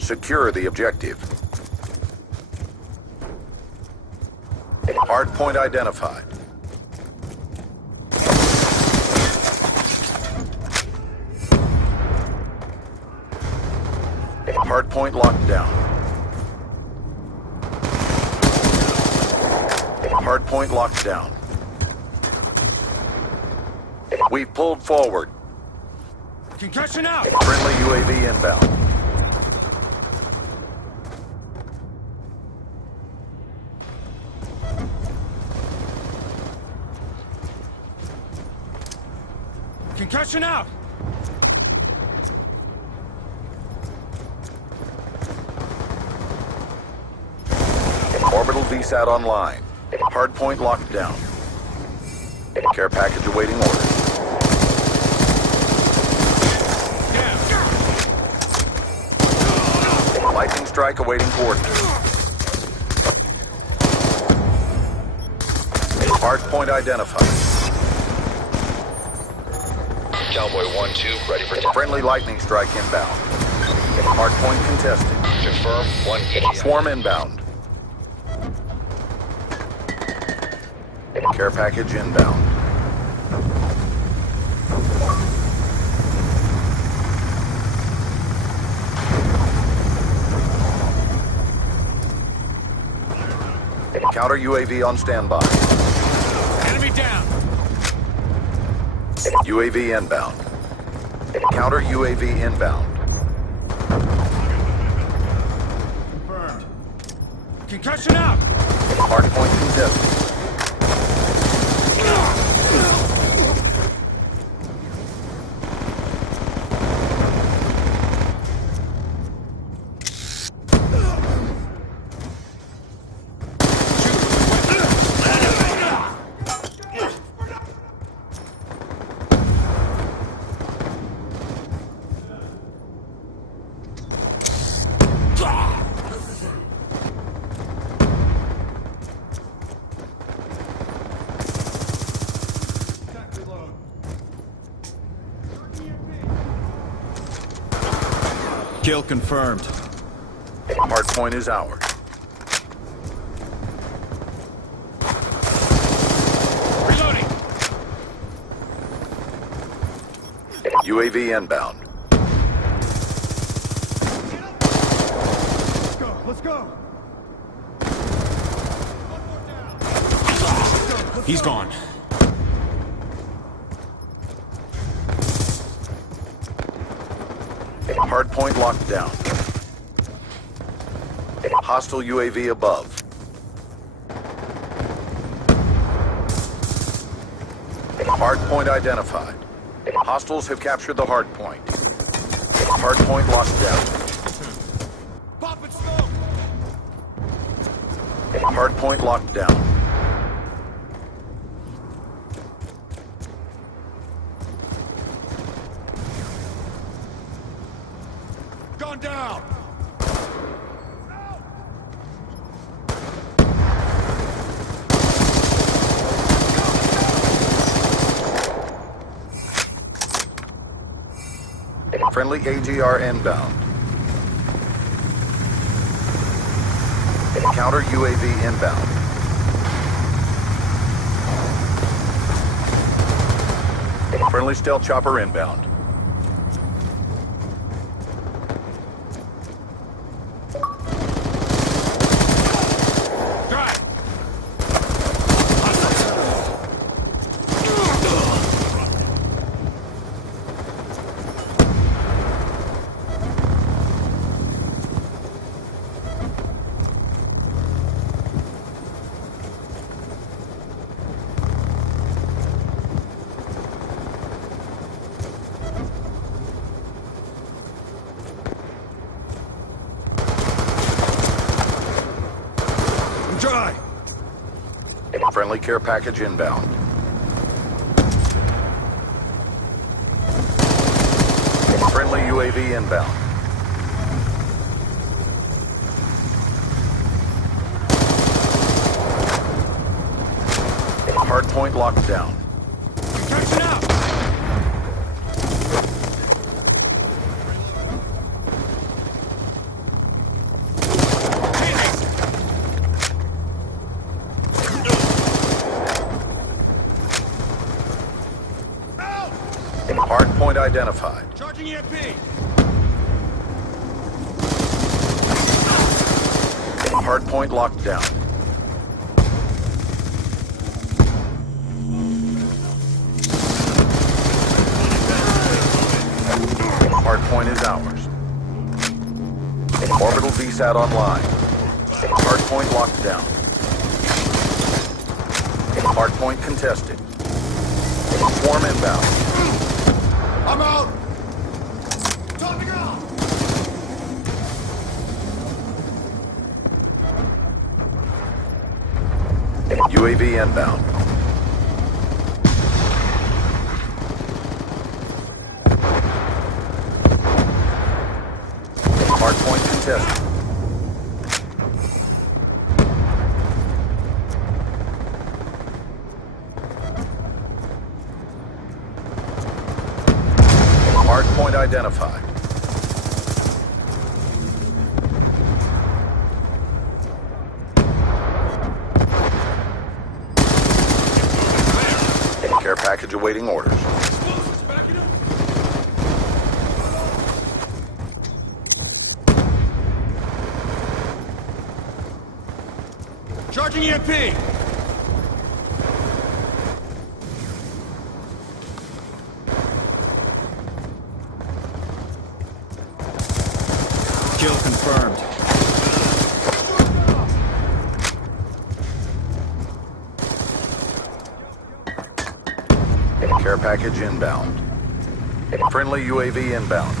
Secure the objective. Hardpoint identified. Hardpoint locked down. Hardpoint locked down. We've pulled forward. Concussion out! Friendly UAV inbound. Concussion out! Orbital VSAT online. Hardpoint locked down. Care package awaiting orders. Lightning strike awaiting coordinates. Hardpoint identified. Cowboy 1-2, ready for Friendly lightning strike inbound. Hardpoint contested. confirm 1 Swarm inbound. Care package inbound. Counter UAV on standby. Enemy down! UAV inbound. Counter UAV inbound. Confirmed. Concussion out! Hardpoint contested. Kill confirmed. Hardpoint is ours. Reloading! UAV inbound. Let's go! He's gone. Hardpoint locked down. Hostile UAV above. Hardpoint identified. Hostiles have captured the hardpoint. Hardpoint locked down. Pop and smoke! Hardpoint locked down. Gone down! Friendly AGR inbound. Counter UAV inbound. Friendly stealth chopper inbound. Drive! Dry! Friendly care package inbound. Friendly UAV inbound. Hardpoint locked down. Concussion out! Hardpoint identified. Charging EMP! Hardpoint locked down. Hardpoint is ours. Orbital VSAT online. Hardpoint locked down. Hardpoint contested. Swarm inbound. I'm out! Time to go! UAV inbound. Hardpoint contested. Hardpoint identified. Care package awaiting orders. Explosives, backing up! Charging EMP! Kill confirmed. Care package inbound. Friendly UAV inbound.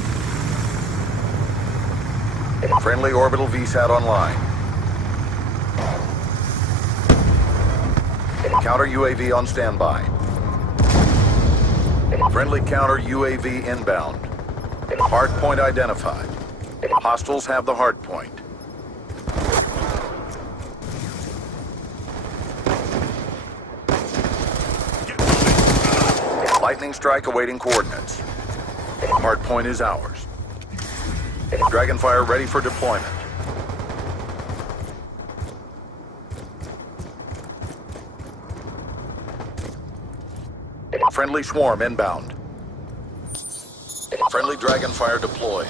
Friendly orbital VSAT online. Counter UAV on standby. Friendly counter UAV inbound. Hardpoint identified. Hostiles have the hardpoint. Lightning strike awaiting coordinates. Hardpoint is ours. Dragonfire ready for deployment. Friendly swarm inbound. Friendly Dragonfire deployed.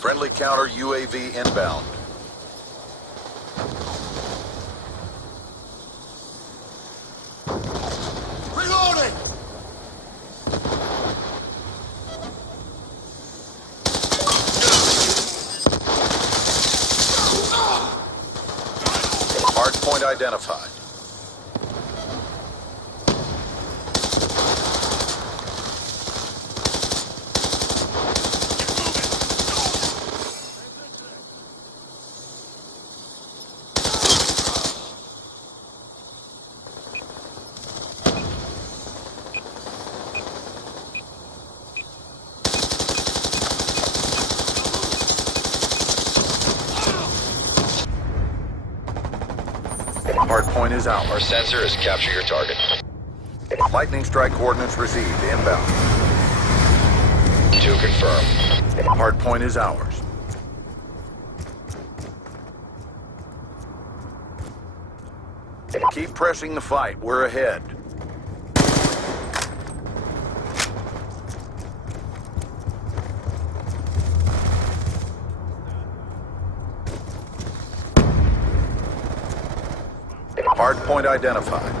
Friendly counter UAV inbound. Reloading! Hardpoint identified. Hardpoint is out. Our sensor has captured your target. Lightning strike coordinates received. Inbound. 2 confirmed. Hardpoint is ours. Keep pressing the fight. We're ahead. Hardpoint identified.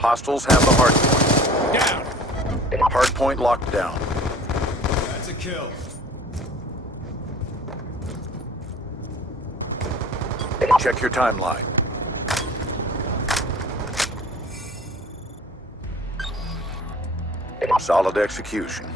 Hostiles have the hardpoint. Down! Hardpoint locked down. That's a kill. Check your timeline. Solid execution.